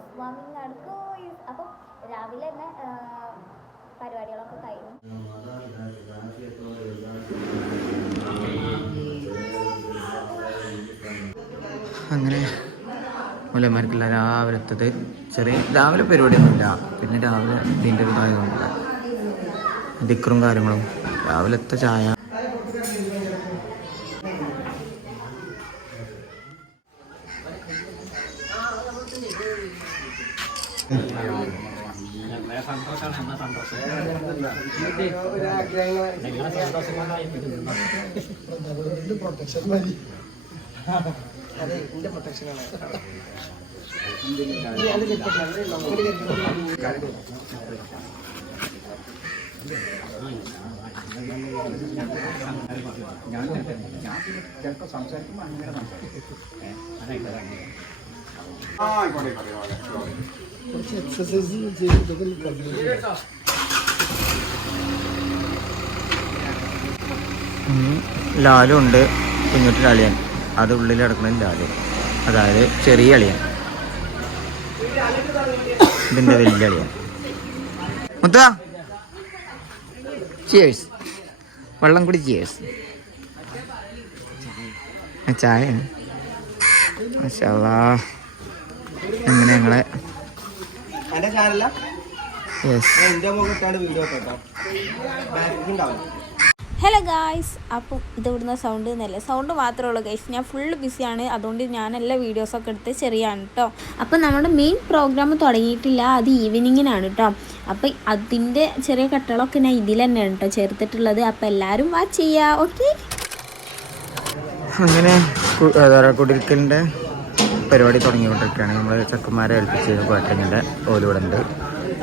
House വാമിങ് നടക്കും രാവിലെ തന്നെ പരിപാടികളൊക്കെ കഴിഞ്ഞു. അങ്ങനെ മൂലന്മാർക്കില്ല രാവിലത്തത് ചെറിയ രാവിലെ പരിപാടിയൊന്നുമില്ല. പിന്നെ രാവിലെ ഇതിന്റെ ഇതായതുകൊണ്ടില്ല. ദിക്കറും കാര്യങ്ങളും. രാവിലത്തെ ചായ. പ്രൊട്ടക്ഷൻ മതി അതെ എന്റെ പ്രൊട്ടക്ഷനാണ് ഞാൻ ചിലപ്പോൾ സംസാരിക്കുമ്പോൾ അങ്ങനെ സംസാരിക്കും ആ ആയിക്കോട്ടെ ആയിക്കോട്ടെ. ഉം, ലാലും ഉണ്ട്. കുഞ്ഞുട്ടിൽ അളിയൻ. അത് ഉള്ളിൽ കിടക്കുന്ന ലാൽ. അതായത് ചെറിയ അളിയൻ. ഇതിന്റെ വലിയ അളിയൻ. മുത്ത ചിയേഴ്സ് വെള്ളം കൂടി ചിയേഴ്സ് ചായ. മഷാല്ലാ അങ്ങനെ ഞങ്ങളെ എന്റെ ചാനല? യെസ് എന്റെ മുഖത്താണ് വീഡിയോ കേട്ടോ. ബാക്കിൽ ഉണ്ടാവും ഹലോ ഗായ്സ് അപ്പം ഇത് ഇവിടുന്ന് സൗണ്ട് എന്നല്ല സൗണ്ട് മാത്രമേ ഉള്ളൂ ഗൈസ് ഞാൻ ഫുള്ള് ബിസിയാണ് അതുകൊണ്ട് ഞാൻ എല്ലാ വീഡിയോസൊക്കെ എടുത്ത് ചെറിയാണ് കേട്ടോ അപ്പം നമ്മുടെ മെയിൻ പ്രോഗ്രാം തുടങ്ങിയിട്ടില്ല. അത് ഈവനിങ്ങിനാണ് കേട്ടോ അപ്പം അതിന്റെ ചെറിയ കട്ടകളൊക്കെ ഞാൻ ഇതിൽ തന്നെയാണ് കേട്ടോ ചേർത്തിട്ടുള്ളത്. അപ്പം എല്ലാവരും വാച്ച് ചെയ്യുക ഓക്കെ അങ്ങനെ പരിപാടി തുടങ്ങിക്കൊണ്ടിരിക്കുകയാണ്. നമ്മൾ ചെക്കന്മാരെ ഏൽപ്പിച്ച് കോട്ടങ്ങിന്റെ ഓലിവിടുണ്ട്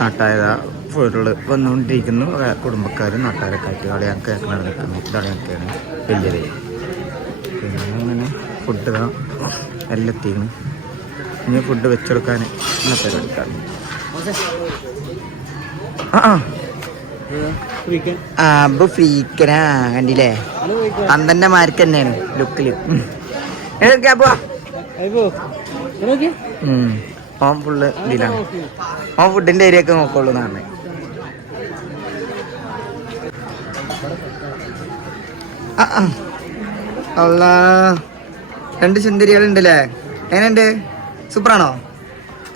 നാട്ടായത നാട്ടായ ഫുള്ള് വന്നുകൊണ്ടിരിക്കുന്നു കുടുംബക്കാരും നാട്ടുകാരൊക്കെ അവിടെ ഞങ്ങൾക്ക് കേൾക്കണം നിൽക്കുന്നു. ഇതാണ് ഞങ്ങൾക്കാണ് വലിയത് പിന്നെ അങ്ങനെ ഫുഡ് എല്ലാം എത്തിക്കുന്നു ഇനി ഫുഡ് വെച്ചെടുക്കാൻ ഇന്നത്തെ പരിപാടിക്കാണ്. ആ അപ്പൊ ഫ്രീക്കനാ കണ്ടില്ലേ? അന്തന്റെ മാർക്ക് തന്നെയാണ് ലുക്കിൽ. ഓൻ ഫുള്ള് ഇതിലാണ്. ഓൻ ഫുഡിന്റെ ഏരിയ ഒക്കെ നോക്കുള്ളൂ എന്നാണ്. അല്ലാ രണ്ട് സുന്ദരികൾ ഉണ്ടല്ലേ എങ്ങനെയുണ്ട്? സൂപ്പറാണോ?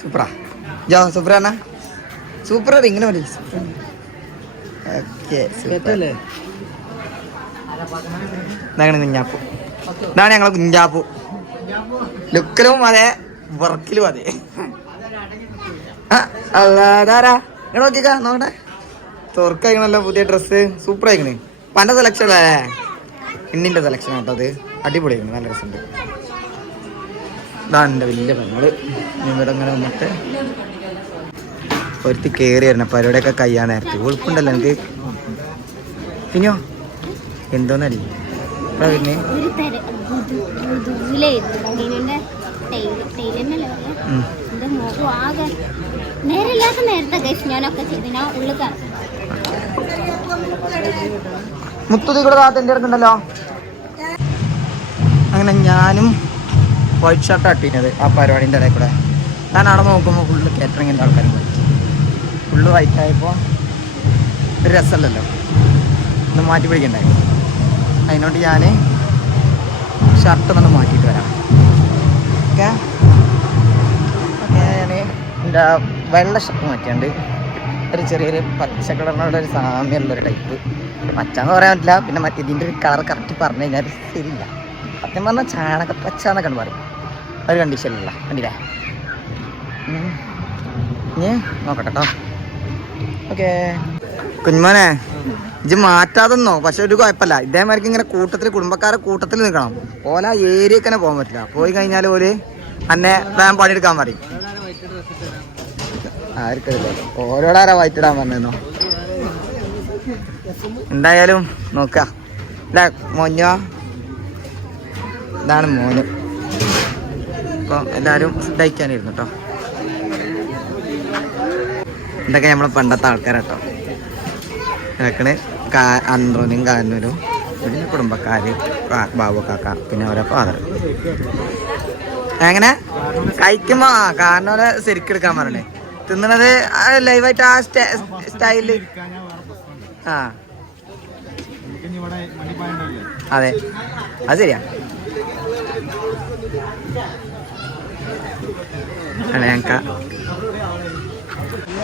സൂപ്പറാ. ജോ സൂപ്പറാണ? സൂപ്പർ ഇങ്ങനെ മതി. ഓക്കെ ഇതാണ് കുഞ്ഞാപ്പു. ഇതാണ് ഞങ്ങളെ കുഞ്ഞാപ്പു. ലുക്കിലും അതെ വർക്കിലും അതെ. അല്ലാതാരാ ഇങ്ങനെ നോക്കിക്കാ നോക്കട്ടെ. തുറക്കായിക്കണല്ലോ പുതിയ ഡ്രസ്സ് സൂപ്പർ ആയിക്കണേ പണ്ട സെലക്ഷൻ അല്ലേ? ഇന്നിന്റെ സെലക്ഷൻ കേട്ടോ അത്. അടിപൊളിയായിരുന്നു നല്ല രസമുണ്ട് ഇതാണ് എന്റെ വലിയ പെങ്ങൾ. ഇവിടെ ഇങ്ങനെ വന്നിട്ട് ഒരുത്തി കയറി വരണം. പരിപാടിയൊക്കെ കഴിയാൻ നേരത്തെ. ഉൾപ്പുണ്ടല്ലോ എനിക്ക്. പിന്നെയോ എന്തോന്നല്ലേ പിന്നെ നേരമില്ലാത്ത നേരത്തെ ഗൈസ് ഞാനൊക്കെ മുത്തുതി കൂടെ താത്തന്റെ ഇടക്കുണ്ടല്ലോ അങ്ങനെ ഞാനും വൈറ്റ് ഷർട്ട് അട്ടിനത് ആ പരിപാടിന്റെ ഇടയിൽ കൂടെ. ഞാൻ അവിടെ നോക്കുമ്പോൾ ഫുള്ള് കാറ്ററിങ്ങിന്റെ ആൾക്കാരും പോയി. ഫുള്ള് വൈറ്റ് ആയപ്പോൾ ഒരു രസമല്ലല്ലോ. ഒന്ന് മാറ്റി പിടിക്കണ്ടേ? അതിനോണ്ട് ഞാൻ ഷർട്ട് ഒന്ന് മാറ്റിയിട്ട് വരാം. ഓക്കെ? ഞാൻ എന്റെ വെള്ള ഷർട്ട് മാറ്റിയുണ്ട് ഒരു ചെറിയൊരു പച്ച കളറിനോട് ഒരു സാമ്യമുള്ളൊരു ടൈപ്പ് പച്ചാന്ന് പറയാൻ പറ്റില്ല. പിന്നെ മറ്റേ ഇതിന്റെ ഒരു കളർ കറക്റ്റ് പറഞ്ഞു കഴിഞ്ഞാൽ ശരിയില്ല സത്യം പറഞ്ഞാൽ ചാണക പച്ച എന്നൊക്കെയാണ് പറയും. ഒരു കണ്ടീഷനില്ല കണ്ടില്ലേ. ഇനി നോക്കട്ടെ കേട്ടോ ഓക്കെ. കുഞ്ഞുമോനെ ഇജ്ജ് മാറ്റാതെന്നോ പക്ഷെ ഒരു കുഴപ്പമില്ല. ഇതേമാതിരിക്ക് ഇങ്ങനെ കൂട്ടത്തിൽ കുടുംബക്കാരെ കൂട്ടത്തിൽ നിൽക്കണം. ഓല ഏരിയക്ക് തന്നെ പോകാൻ പറ്റില്ല. പോയി കഴിഞ്ഞാൽ ഓൽ അന്നെ വേഗം പണിയെടുക്കാൻ പറയും. ആർക്കറിയില്ല. ഓരോടാരാ വൈറ്റിടാൻ പറഞ്ഞോ എന്തായാലും നോക്ക. ഇതാ മോഞ്ഞോ? ഇതാണ് മോന്. അപ്പം എല്ലാവരും ഫുഡ് കഴിക്കാനിരുന്നു കേട്ടോ ഇതൊക്കെ നമ്മളെ പണ്ടത്തെ ആൾക്കാരാട്ടോ ഇതൊക്കെ കാ അന്ത്രോനും കാനൂരും പിന്നെ കുടുംബക്കാര് ബാബു കാക്ക പിന്നെ അവരെ ഫാദർ എങ്ങനെ? കഴിക്കുമ്പോ കാരണവരെ ശരിക്കെടുക്കാൻ പറഞ്ഞേ തിന്നണത് ലൈവായിട്ട് ആ സ്റ്റൈൽ ആ. അതെ. അത് ശരിയാ.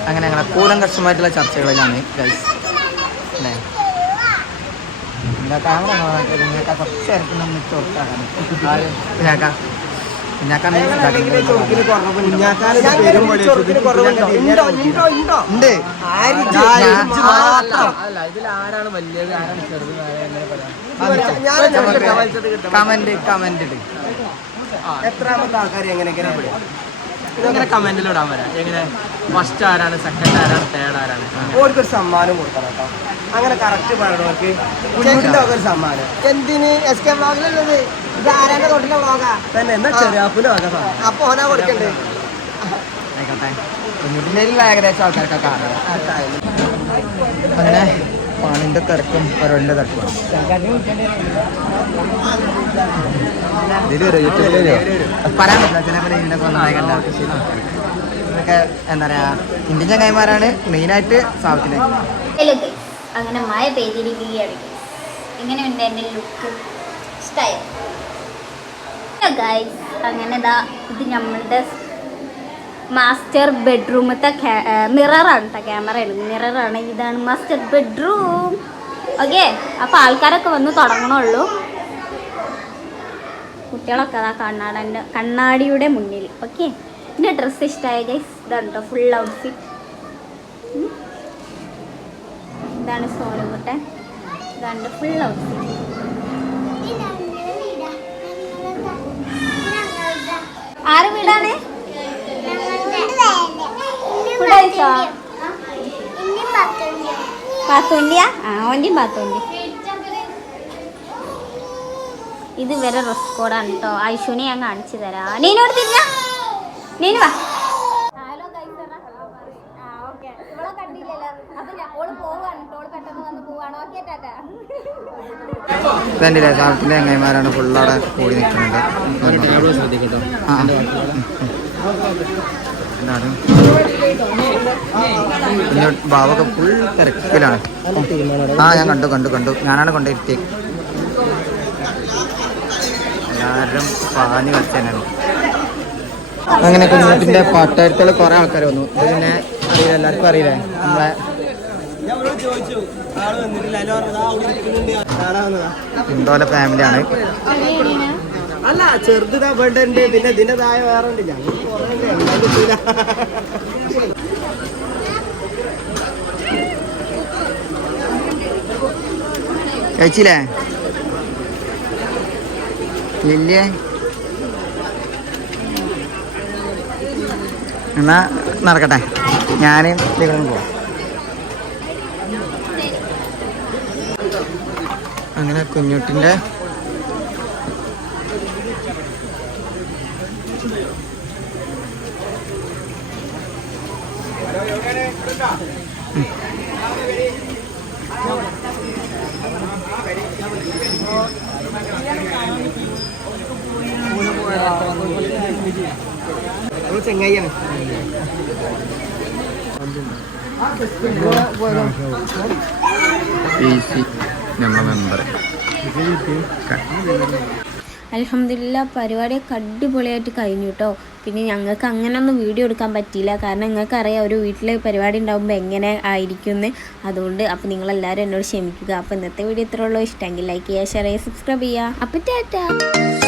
അങ്ങനെ ഞങ്ങളെ കൂലങ്കർഷമായിട്ടുള്ള ചർച്ചകളിലാണ് ഗൈസ് ക്യാമറ നിങ്ങൾക്ക് കുറച്ച് പിന്നാക്ക പിന്നാക്ക ഉണ്ട്? കമന്റ് കമന്റ് എത്രാമത്തെ ആൾക്കാർ എങ്ങനെ പെടുക കമന്റിൽ ഇടാൻ വരാം? എങ്ങനെ? ഫസ്റ്റ് ആരാണ് സെക്കൻഡ് ആരാണ് തേർഡ് ആരാണ്? ഓർക്കൊരു സമ്മാനം കൊടുക്കണം കേട്ടോ. അങ്ങനെ കറക്റ്റ് പറയണവർക്ക് ഒരു സമ്മാനം. എന്തിന്? എസ് കെ ബ്ലോഗിലുള്ളത് ഇത് ആരാന്റെ തൊട്ടിലെ ബ്ലോഗാ തന്നെ എന്നാ ചെറിയാപ്പിലും ആകെ അപ്പൊ ഓനാ കൊടുക്കണ്ടേ. ആയിക്കോട്ടെ. ഏകദേശം ആൾക്കാർക്കൊക്കെ അങ്ങനെ പണിന്റെ തിരക്കും ഒരൊല്ല തിരക്കും പറയാൻ പറ്റില്ല ചിലപ്പോൾ ഇതിന്റെ കൊന്നായിക്കണ്ട ഇതൊക്കെ എന്താ ഇന്ത്യൻ ചങ്ങായിമാരാണ് മെയിനായിട്ട് സാവത്തിൽ ഹലോ അങ്ങനെ മഴ പെയ്തിരിക്കുകയാണ്. എങ്ങനെയുണ്ട് എന്റെ ലുക്ക്? സ്റ്റൈൽ ഗൈസ് അങ്ങനെ ദാ ഇത് നമ്മളുടെ മാസ്റ്റർ ബെഡ്റൂമത്തെ മിററാണ് കേട്ടോ ക്യാമറയാണ് മിററാണ് ഇതാണ് മാസ്റ്റർ ബെഡ്റൂം ഓക്കെ അപ്പോൾ ആൾക്കാരൊക്കെ വന്ന് തുടങ്ങണുള്ളൂ. കുട്ടികളൊക്കെ അതാ കണ്ണാടന്റെ കണ്ണാടിയുടെ മുന്നിൽ. ഓക്കെ എന്റെ ഡ്രസ്സ് ഇഷ്ടമായ ഗൈസ് ഇതാണ് ഫുൾ ഔട്ട്ഫിറ്റ് ഇതാണ് സോനുകുട്ടെ ഇതാണ് ഫുൾ ഔട്ട്ഫിറ്റ് പാത്തോണ്ടിയാ ആ ഓന്റെയും പാത്തോണ്ടി ഇത് വരെ ഡ്രസ് കോഡാണ് കേട്ടോ ഐശുവിനെ ഞാൻ കാണിച്ചു തരാം. നീനോട് തിരിഞ്ഞ? നീനു വാ. ഇതെന്റെ സാവത്തിലെ ചങ്ങായിമാരാണ് ഫുള്ളവിടെ കൂടി നിൽക്കുന്നുണ്ട് ശ്രദ്ധിക്കട്ടോ എന്താണ് ബാവൊക്കെ ഫുൾ തിരക്കിലാണ്. ആ ഞാൻ കണ്ടു കണ്ടു കണ്ടു. ഞാനാണ് കൊണ്ടിരുത്തിയത് എല്ലാവരും പാഞ്ഞു കളിച്ചാണ് അങ്ങനെ കുഞ്ഞിന്റെ പാട്ടായിട്ടുള്ള കുറെ ആൾക്കാർ വന്നു. ഇത് പിന്നെ അറിയില്ല എല്ലാവർക്കും അറിയില്ലേ? നമ്മളെ കാണാവുന്നതാ ഫാമിലിയാണ് അല്ല ചെറുതാ ബെഡ് ഉണ്ട് പിന്നെ ഇതിന്റെ താഴെ വേറെ ഉണ്ട് കഴിച്ചില്ലേ? ഇല്ലേ? എന്നാ നടക്കട്ടെ. ഞാൻ ഇവിടെ പോവാം. അങ്ങനെ കുഞ്ഞുട്ടിന്റെ ചെങ്ങായിയാണ് പി സി നമ്മളെ മെമ്പർ അലഹമില്ല പരിപാടിയൊക്കെ അടിപൊളിയായിട്ട് കഴിഞ്ഞു കേട്ടോ പിന്നെ ഞങ്ങൾക്ക് അങ്ങനെയൊന്നും വീഡിയോ എടുക്കാൻ പറ്റിയില്ല. കാരണം നിങ്ങൾക്കറിയാം ഒരു വീട്ടിൽ പരിപാടി ഉണ്ടാകുമ്പോൾ എങ്ങനെ ആയിരിക്കും എന്ന് അതുകൊണ്ട് അപ്പോൾ നിങ്ങളെല്ലാവരും എന്നോട് ക്ഷമിക്കുക. അപ്പോൾ ഇന്നത്തെ വീഡിയോ ഇത്രയുള്ളൂ ഇഷ്ടമെങ്കിൽ ലൈക്ക് ചെയ്യുക ഷെയർ ചെയ്യുക സബ്സ്ക്രൈബ് ചെയ്യുക. അപ്പോൾ ടാറ്റാ.